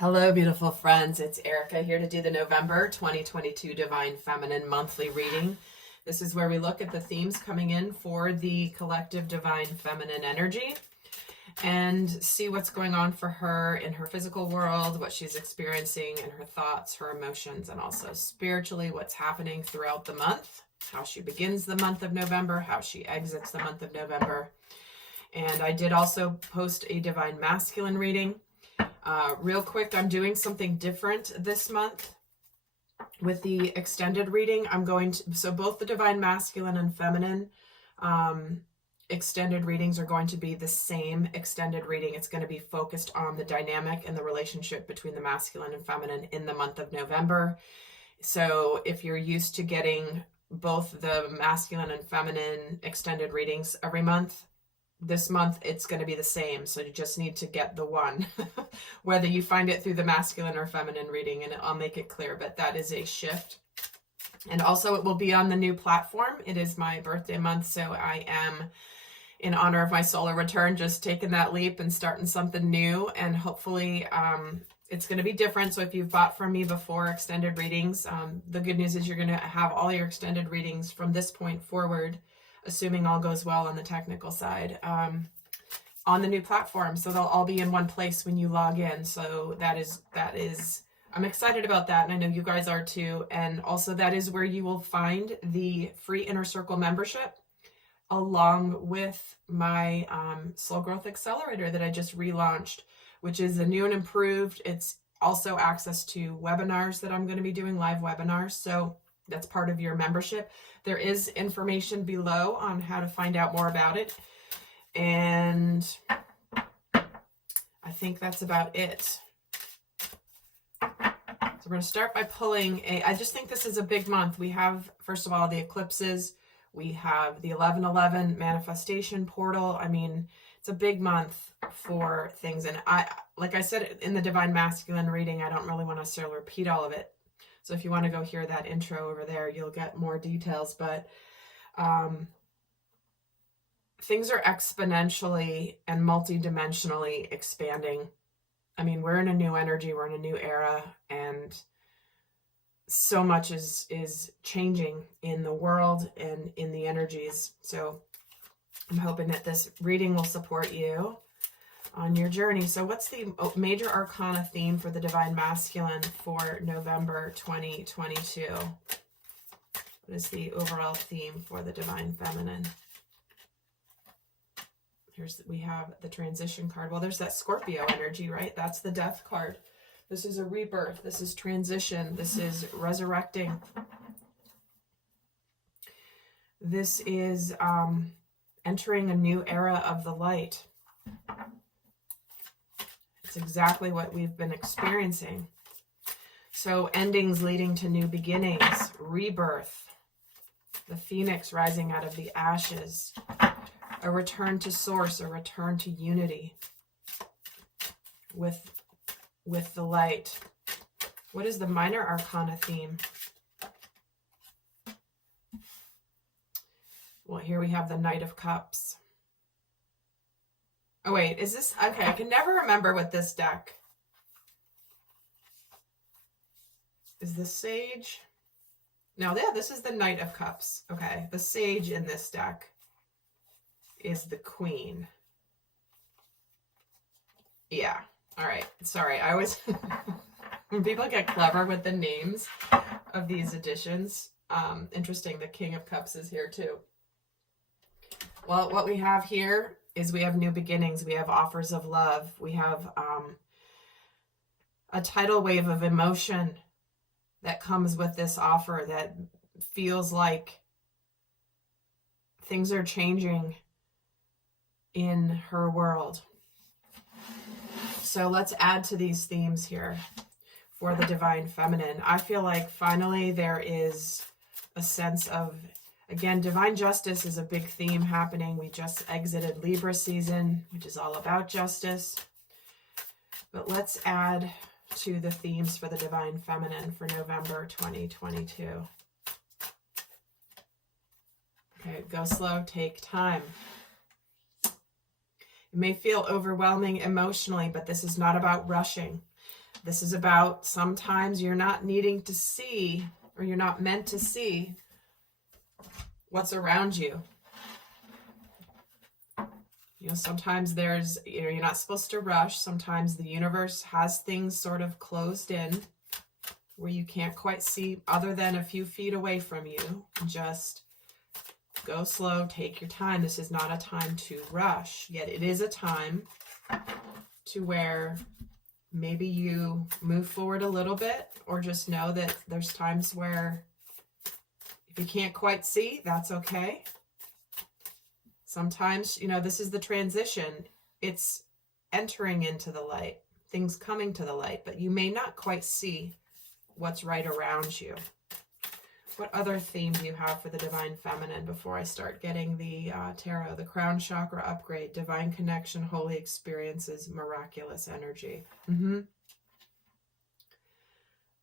Hello, beautiful friends. It's Erica here to do the November 2022 Divine Feminine Monthly Reading. This is where we look at the themes coming in for the collective Divine Feminine energy and see what's going on for her in her physical world, what she's experiencing in her thoughts, her emotions, and also spiritually what's happening throughout the month, how she begins the month of November, how she exits the month of November. And I did also post a Divine Masculine reading. Real quick, I'm doing something different this month with the extended reading. I'm going to, so both the Divine Masculine and Feminine extended readings are going to be the same extended reading. It's going to be focused on the dynamic and the relationship between the masculine and feminine in the month of November. So if you're used to getting both the masculine and feminine extended readings every month, this month it's going to be the same, so you just need to get the one whether you find it through the masculine or feminine reading, and I'll make it clear, but that is a shift. And also it will be on the new platform. It is my birthday month, so I am, in honor of my solar return, just taking that leap and starting something new, and hopefully it's going to be different. So if you've bought from me before extended readings, the good news is you're going to have all your extended readings from this point forward, assuming all goes well on the technical side, on the new platform. So they'll all be in one place when you log in. So that is, I'm excited about that. And I know you guys are too. And also that is where you will find the free Inner Circle membership, along with my Slow Growth Accelerator that I just relaunched, which is a new and improved. It's also access to webinars that I'm going to be doing, live webinars. So that's part of your membership. There is information below on how to find out more about it. And I think that's about it. So we're going to start by pulling I just think this is a big month. We have, first of all, the eclipses. We have the 11/11 manifestation portal. I mean, it's a big month for things. And like I said in the Divine Masculine reading, I don't really want to necessarily repeat all of it. So if you want to go hear that intro over there, you'll get more details. But things are exponentially and multidimensionally expanding. I mean, we're in a new energy, we're in a new era, and so much is changing in the world and in the energies. So I'm hoping that this reading will support you on your journey. So what's the major arcana theme for the Divine Masculine for November 2022? What is the overall theme for the Divine Feminine? We have the transition card. Well, there's that Scorpio energy, right? That's the death card. This is a rebirth. This is transition. This is resurrecting. This is entering a new era of the light. It's exactly what we've been experiencing. So endings leading to new beginnings, rebirth, the phoenix rising out of the ashes, a return to source, a return to unity with the light. What is the minor arcana theme? Well, here we have the Knight of Cups. Oh wait, is this, okay, I can never remember with this deck. Is the Sage? No, yeah, this is the Knight of Cups. Okay, the Sage in this deck is the Queen. Yeah, all right, sorry, I always, when people get clever with the names of these editions, interesting, the King of Cups is here too. Well, what we have here is we have new beginnings. We have offers of love. We have a tidal wave of emotion that comes with this offer that feels like things are changing in her world. So let's add to these themes here for the Divine Feminine. I feel like finally there is a sense of, again, divine justice is a big theme happening. We just exited Libra season, which is all about justice. But let's add to the themes for the Divine Feminine for November 2022. Okay, go slow, take time. It may feel overwhelming emotionally, but this is not about rushing. This is about sometimes you're not needing to see, or you're not meant to see what's around you. You know, sometimes there's, you know, you're not supposed to rush. Sometimes the universe has things sort of closed in where you can't quite see other than a few feet away from you. Just go slow, take your time. This is not a time to rush, yet it is a time to where maybe you move forward a little bit, or just know that there's times where if you can't quite see, that's okay. Sometimes, you know, this is the transition. It's entering into the light, things coming to the light, but you may not quite see what's right around you. What other theme do you have for the Divine Feminine before I start getting the tarot? The Crown Chakra upgrade, divine connection, holy experiences, miraculous energy.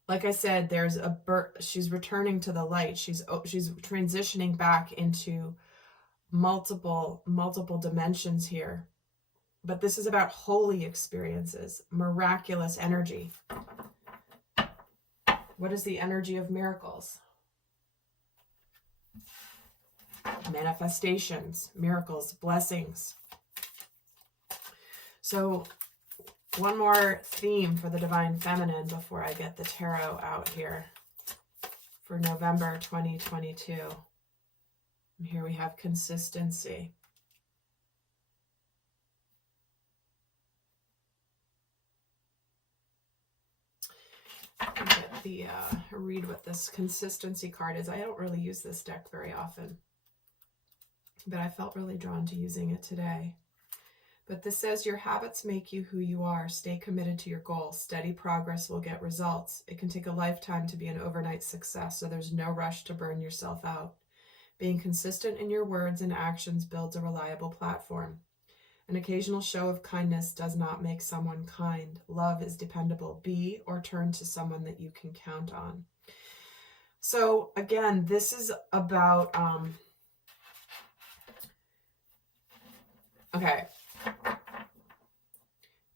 Like I said, there's a she's returning to the light. She's transitioning back into multiple dimensions here. But this is about holy experiences, miraculous energy. What is the energy of miracles? Manifestations, miracles, blessings. So one more theme for the Divine Feminine before I get the tarot out here for November 2022. And here we have consistency. Get the read what this consistency card is. I don't really use this deck very often, but I felt really drawn to using it today. But this says, your habits make you who you are. Stay committed to your goals. Steady progress will get results. It can take a lifetime to be an overnight success, so there's no rush to burn yourself out. Being consistent in your words and actions builds a reliable platform. An occasional show of kindness does not make someone kind. Love is dependable. Be or turn to someone that you can count on. So again, this is about, okay,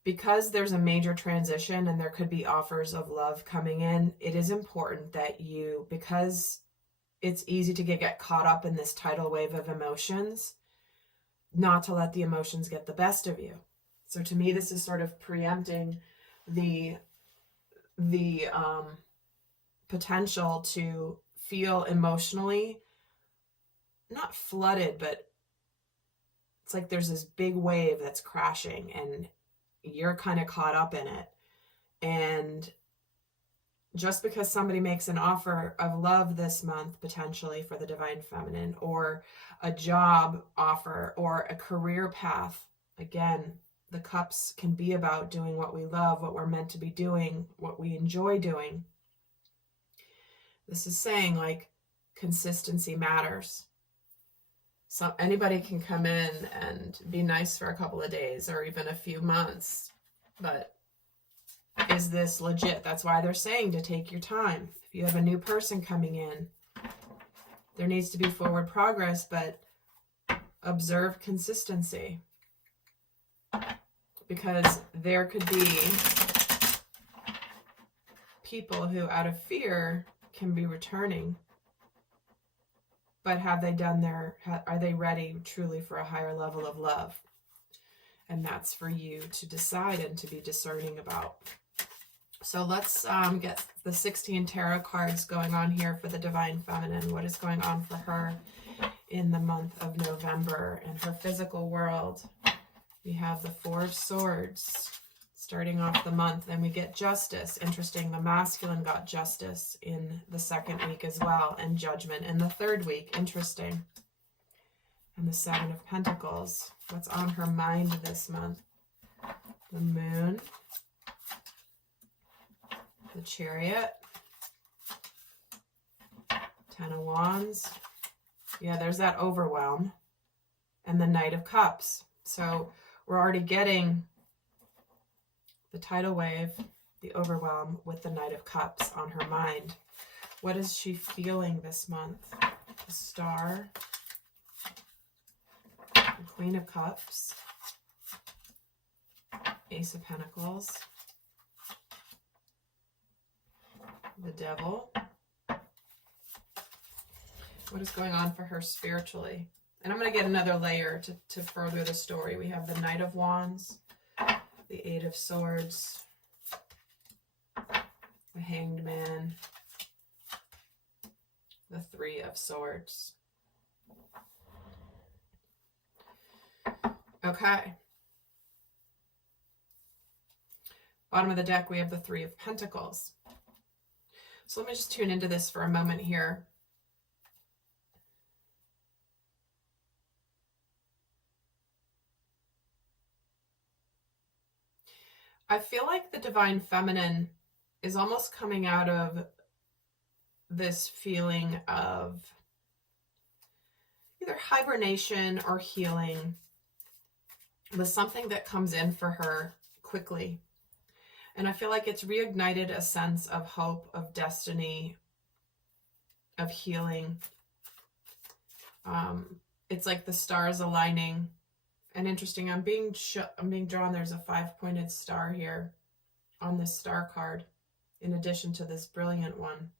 because there's a major transition and there could be offers of love coming in, it is important that you, because it's easy to get caught up in this tidal wave of emotions, not to let the emotions get the best of you. So to me, this is sort of preempting the potential to feel emotionally, not flooded, but it's like there's this big wave that's crashing and you're kind of caught up in it. And just because somebody makes an offer of love this month, potentially for the Divine Feminine, or a job offer, or a career path, again, the cups can be about doing what we love, what we're meant to be doing, what we enjoy doing. This is saying, like, consistency matters. So anybody can come in and be nice for a couple of days or even a few months, but is this legit? That's why they're saying to take your time. If you have a new person coming in, there needs to be forward progress, but observe consistency. Because there could be people who, out of fear, can be returning. But have they done are they ready truly for a higher level of love? And that's for you to decide and to be discerning about. So let's get the 16 tarot cards going on here for the Divine Feminine. What is going on for her in the month of November in her physical world? We have the Four of Swords starting off the month. Then we get Justice. Interesting, the masculine got Justice in the second week as well, and Judgment in the third week. Interesting. And the Seven of Pentacles. What's on her mind this month? The Moon. The Chariot, 10 of Wands. Yeah, there's that overwhelm. And the Knight of Cups. So we're already getting the tidal wave, the overwhelm, with the Knight of Cups on her mind. What is she feeling this month? The Star, the Queen of Cups, Ace of Pentacles, the Devil. What is going on for her spiritually? And I'm going to get another layer to further the story. We have the Knight of Wands, the Eight of Swords, the Hanged Man, the Three of Swords. Okay. Bottom of the deck, we have the Three of Pentacles. So let me just tune into this for a moment here. I feel like the Divine Feminine is almost coming out of this feeling of either hibernation or healing with something that comes in for her quickly. And I feel like it's reignited a sense of hope, of destiny, of healing. It's like the stars aligning. And interesting, I'm being drawn, there's a 5-pointed star here on this star card, in addition to this brilliant one.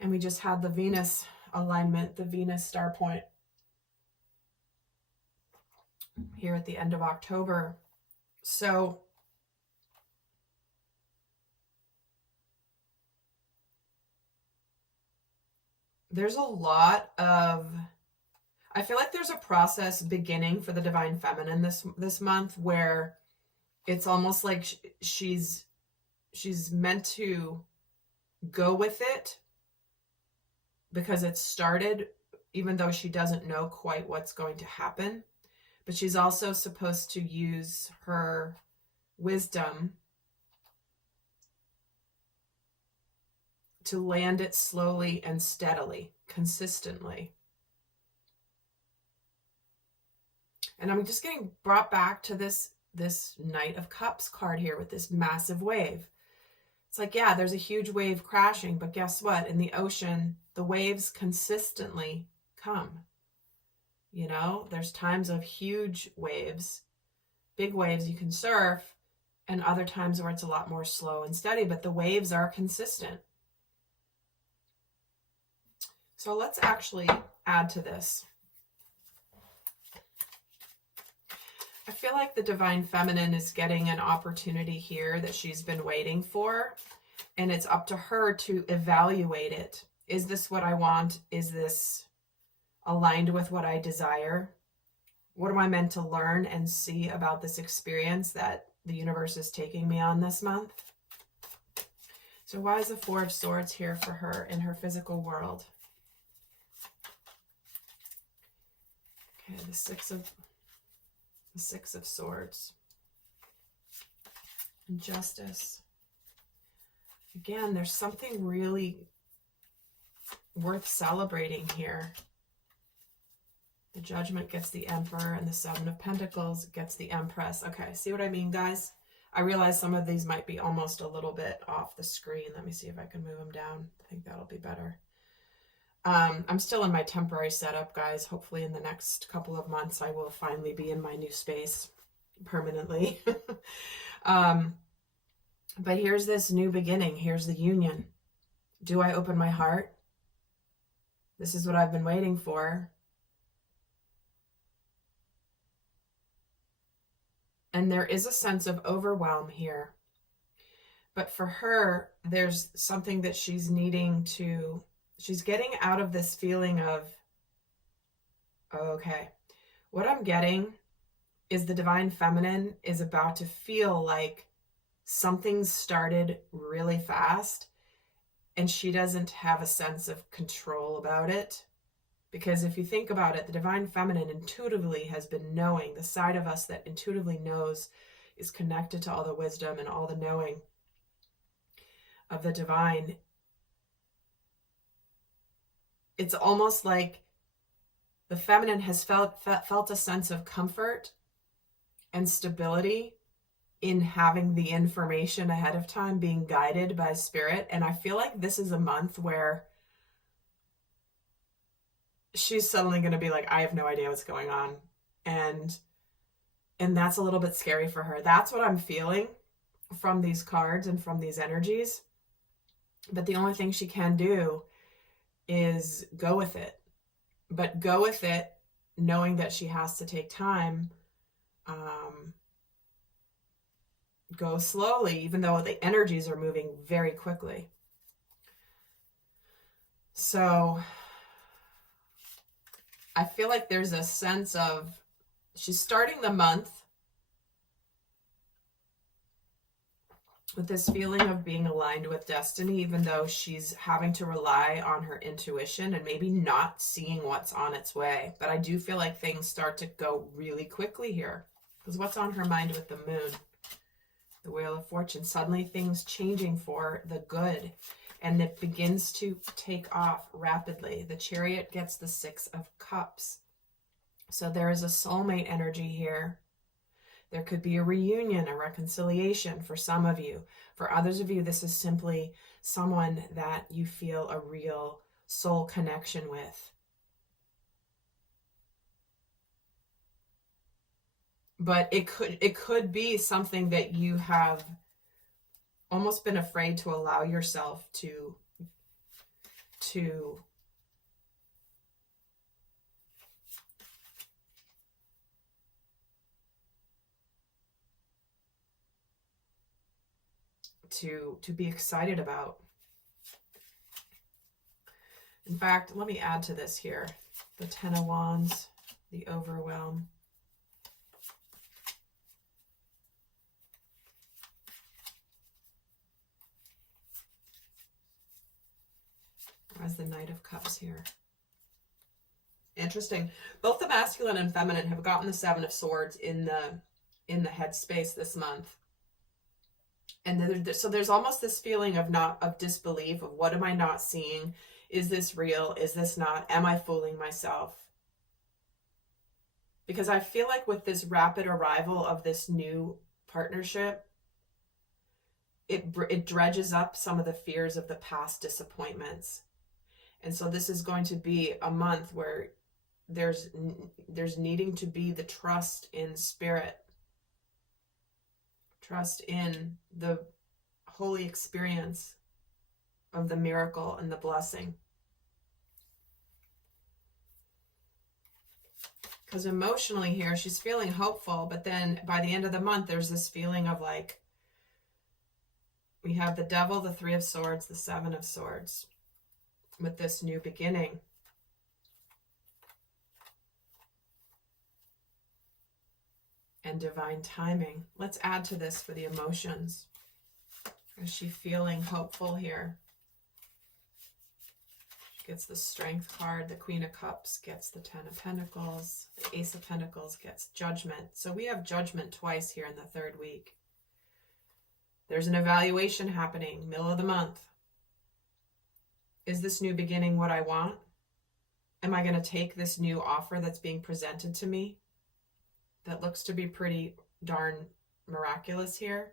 And we just had the Venus alignment, the Venus star point here at the end of October. So there's a lot of, I feel like there's a process beginning for the Divine Feminine this month where it's almost like she's meant to go with it because it's started, even though she doesn't know quite what's going to happen. But she's also supposed to use her wisdom to land it slowly and steadily, consistently. And I'm just getting brought back to this Knight of Cups card here with this massive wave. It's like, yeah, there's a huge wave crashing, but guess what? In the ocean, the waves consistently come. You know, there's times of huge waves, big waves you can surf, and other times where it's a lot more slow and steady, but the waves are consistent. So let's actually add to this. I feel like the Divine Feminine is getting an opportunity here that she's been waiting for, and it's up to her to evaluate it. Is this what I want? Is this aligned with what I desire? What am I meant to learn and see about this experience that the universe is taking me on this month? So why is the Four of Swords here for her in her physical world? Okay, the Six of Swords. And Justice. Again, there's something really worth celebrating here. The Judgment gets the Emperor, and the Seven of Pentacles gets the Empress. Okay, see what I mean, guys? I realize some of these might be almost a little bit off the screen. Let me see if I can move them down. I think that'll be better. I'm still in my temporary setup, guys. Hopefully in the next couple of months, I will finally be in my new space permanently. But here's this new beginning. Here's the union. Do I open my heart? This is what I've been waiting for. And there is a sense of overwhelm here. But for her, there's something that she's needing to, she's getting out of this feeling of, okay, what I'm getting is the Divine Feminine is about to feel like something's started really fast and she doesn't have a sense of control about it. Because if you think about it, the Divine Feminine intuitively has been knowing, the side of us that intuitively knows is connected to all the wisdom and all the knowing of the divine. It's almost like the feminine has felt a sense of comfort and stability in having the information ahead of time, being guided by spirit. And I feel like this is a month where she's suddenly going to be like, I have no idea what's going on. And that's a little bit scary for her. That's what I'm feeling from these cards and from these energies. But the only thing she can do is go with it. But go with it knowing that she has to take time. Go slowly, even though the energies are moving very quickly. So I feel like there's a sense of, she's starting the month with this feeling of being aligned with destiny, even though she's having to rely on her intuition and maybe not seeing what's on its way. But I do feel like things start to go really quickly here, because what's on her mind with the moon? The Wheel of Fortune. Suddenly things changing for the good, and it begins to take off rapidly. The Chariot gets the Six of Cups. So there is a soulmate energy here. There could be a reunion, a reconciliation for some of you. For others of you, this is simply someone that you feel a real soul connection with. But it could be something that you have almost been afraid to allow yourself to be excited about. In fact, let me add to this here. The Ten of Wands, the overwhelm. Where's the Knight of Cups here? Interesting. Both the masculine and feminine have gotten the Seven of Swords in the headspace this month. And so there's almost this feeling of disbelief, of what am I not seeing? Is this real? Is this not? Am I fooling myself? Because I feel like with this rapid arrival of this new partnership, it dredges up some of the fears of the past disappointments. And so this is going to be a month where there's needing to be the trust in spirit. Trust in the holy experience of the miracle and the blessing. Because emotionally here, she's feeling hopeful, but then by the end of the month, there's this feeling of like, we have the Devil, the Three of Swords, the Seven of Swords with this new beginning. And divine timing. Let's add to this for the emotions. Is she feeling hopeful here? She gets the Strength card. The Queen of Cups gets the Ten of Pentacles. The Ace of Pentacles gets Judgment. So we have Judgment twice here in the third week. There's an evaluation happening, middle of the month. Is this new beginning what I want? Am I going to take this new offer that's being presented to me? That looks to be pretty darn miraculous here.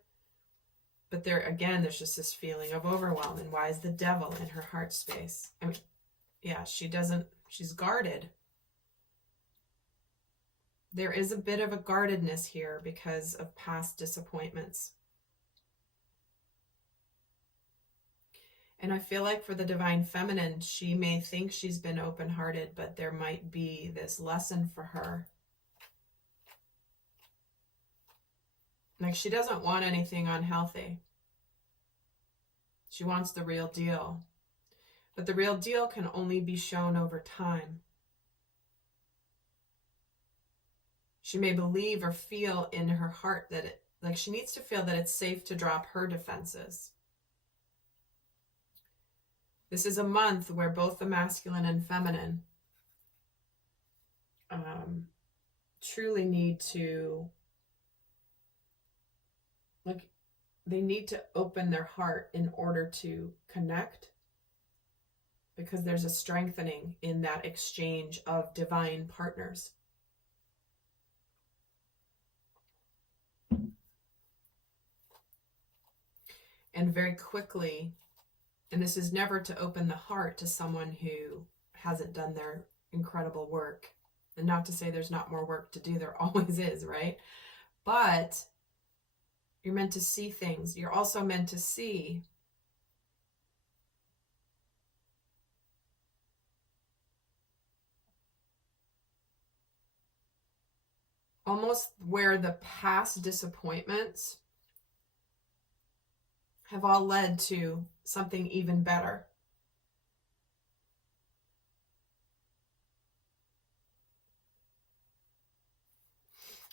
But there, again, there's just this feeling of overwhelm. And why is the Devil in her heart space? I mean, yeah, she's guarded. There is a bit of a guardedness here because of past disappointments. And I feel like for the divine feminine, she may think she's been open-hearted, but there might be this lesson for her. Like, she doesn't want anything unhealthy. She wants the real deal. But the real deal can only be shown over time. She may believe or feel in her heart that she needs to feel that it's safe to drop her defenses. This is a month where both the masculine and feminine truly need to, they need to open their heart in order to connect, because there's a strengthening in that exchange of divine partners. And very quickly, and this is never to open the heart to someone who hasn't done their incredible work. And not to say there's not more work to do, there always is, right? But you're meant to see things. You're also meant to see almost where the past disappointments have all led to something even better.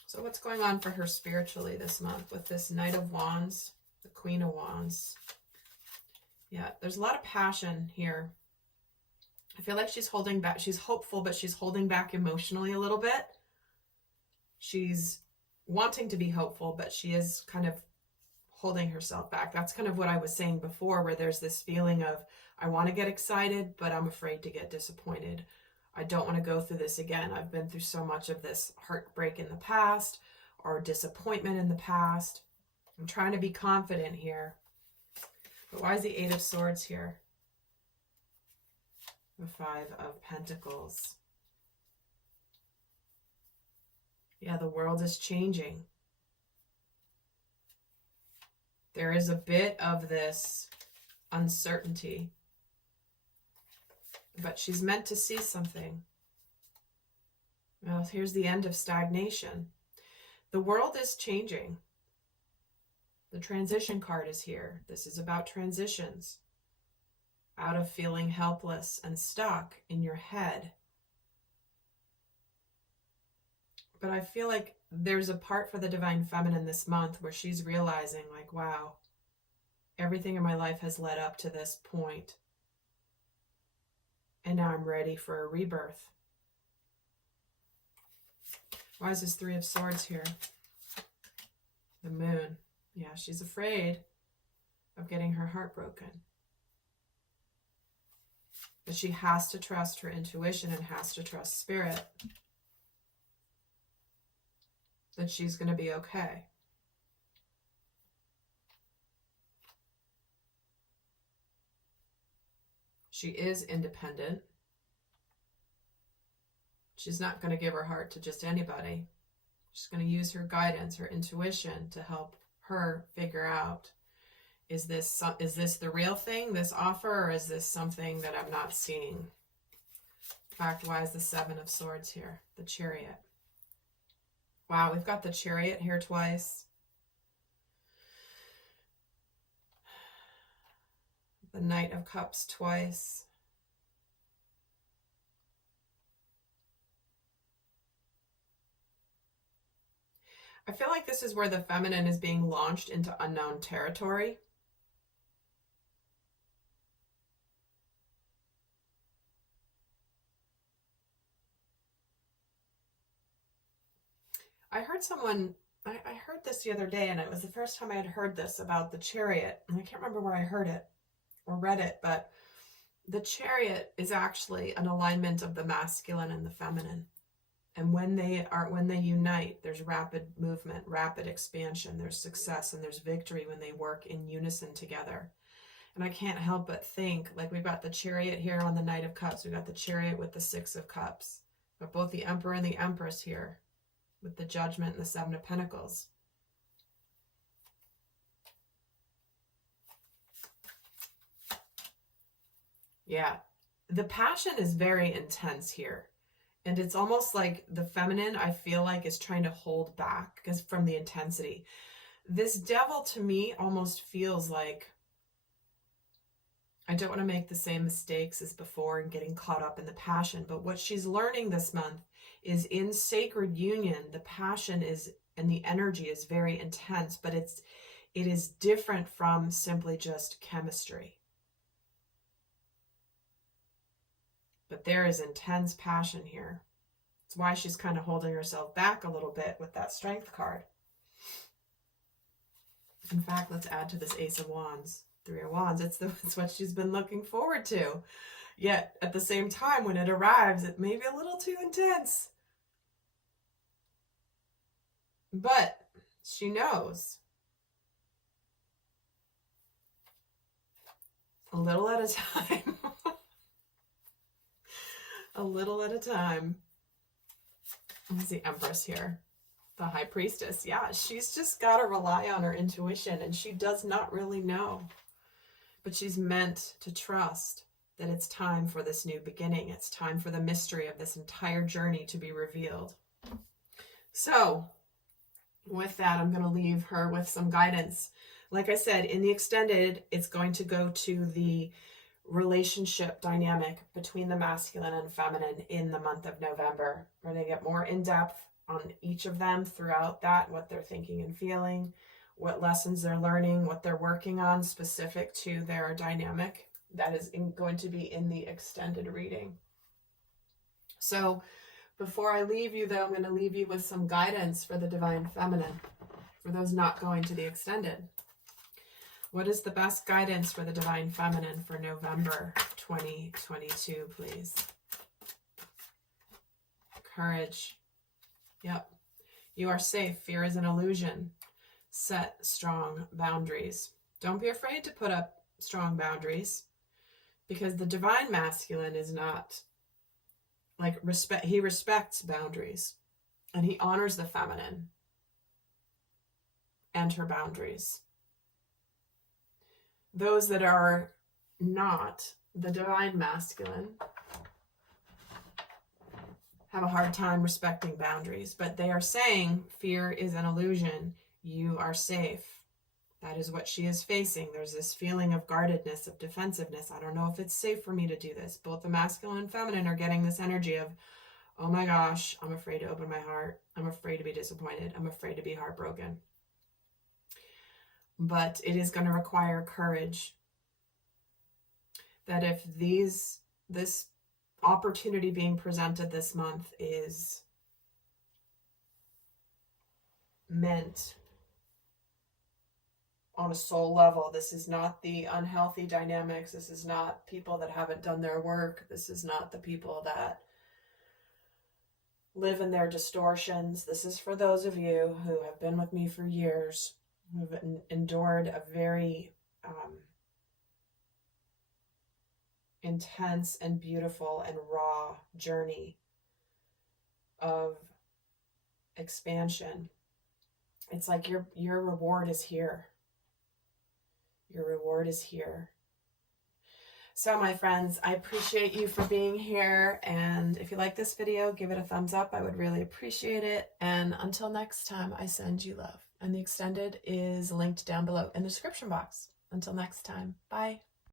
So what's going on for her spiritually this month with this Knight of Wands, the Queen of Wands? Yeah, there's a lot of passion here. I feel like she's holding back. She's hopeful, but she's holding back emotionally a little bit. She's wanting to be hopeful, but she is kind of holding herself back. That's kind of what I was saying before, where there's this feeling of, I want to get excited, but I'm afraid to get disappointed. I don't want to go through this again. I've been through so much of this heartbreak in the past or disappointment in the past. I'm trying to be confident here. But why is the Eight of Swords here? The Five of Pentacles. Yeah, the world is changing. There is a bit of this uncertainty. But she's meant to see something. Well, here's the end of stagnation. The world is changing. The transition card is here. This is about transitions. Out of feeling helpless and stuck in your head. But I feel like there's a part for the Divine Feminine this month where she's realizing, like, wow, everything in my life has led up to this point. And now I'm ready for a rebirth. Why is this Three of Swords here? The Moon. Yeah, she's afraid of getting her heart broken. But she has to trust her intuition and has to trust Spirit. That she's going to be okay. She is independent. She's not going to give her heart to just anybody. She's going to use her guidance, her intuition to help her figure out, is this the real thing, this offer, or is this something that I'm not seeing? In fact, why is the Seven of Swords here? The Chariot. Wow, we've got the Chariot here twice. The Knight of Cups twice. I feel like this is where the feminine is being launched into unknown territory. I heard someone, I heard this the other day, and it was the first time I had heard this about the Chariot. And I can't remember where I heard it or read it, but the Chariot is actually an alignment of the masculine and the feminine. And when they unite, there's rapid movement, rapid expansion, there's success, and there's victory when they work in unison together. And I can't help but think, like, we've got the Chariot here on the Knight of Cups. We've got the Chariot with the Six of Cups. But both the Emperor and the Empress here with the Judgment and the Seven of Pentacles. Yeah, the passion is very intense here. And it's almost like the feminine, I feel like, is trying to hold back because from the intensity. This Devil, to me, almost feels like, I don't want to make the same mistakes as before and getting caught up in the passion. But what she's learning this month is, in sacred union, the passion is, and the energy is very intense, but it is different from simply just chemistry. But there is intense passion here. It's why she's kind of holding herself back a little bit with that Strength card. In fact, let's add to this Ace of Wands, Three of Wands. It's what she's been looking forward to. Yet, at the same time, when it arrives, it may be a little too intense. But she knows. A little at a time. A little at a time. There's the Empress here. The High Priestess. Yeah, she's just got to rely on her intuition, and she does not really know. But she's meant to trust that it's time for this new beginning. It's time for the mystery of this entire journey to be revealed. So with that, I'm going to leave her with some guidance. Like I said, in the extended, it's going to go to the relationship dynamic between the masculine and feminine in the month of November. We're going to get more in depth on each of them throughout that, what they're thinking and feeling, what lessons they're learning, what they're working on specific to their dynamic. That is going to be in the extended reading. So before I leave you, though, I'm going to leave you with some guidance for the divine feminine, for those not going to the extended. What is the best guidance for the divine feminine for November 2022, please? Courage. Yep. You are safe. Fear is an illusion. Set strong boundaries. Don't be afraid to put up strong boundaries, because the divine masculine is not like respect. He respects boundaries and he honors the feminine and her boundaries. Those that are not the divine masculine have a hard time respecting boundaries, but they are saying fear is an illusion. You are safe. That is what she is facing. There's this feeling of guardedness, of defensiveness. I don't know if it's safe for me to do this. Both the masculine and feminine are getting this energy of, oh my gosh, I'm afraid to open my heart. I'm afraid to be disappointed. I'm afraid to be heartbroken. But it is going to require courage. That if this opportunity being presented this month is meant on a soul level, this is not the unhealthy dynamics. This is not people that haven't done their work. This is not the people that live in their distortions. This is for those of you who have been with me for years, who've endured a very intense and beautiful and raw journey of expansion. It's like your reward is here. Your reward is here. So my friends, I appreciate you for being here. And if you like this video, give it a thumbs up. I would really appreciate it. And until next time, I send you love. And the extended is linked down below in the description box. Until next time, bye.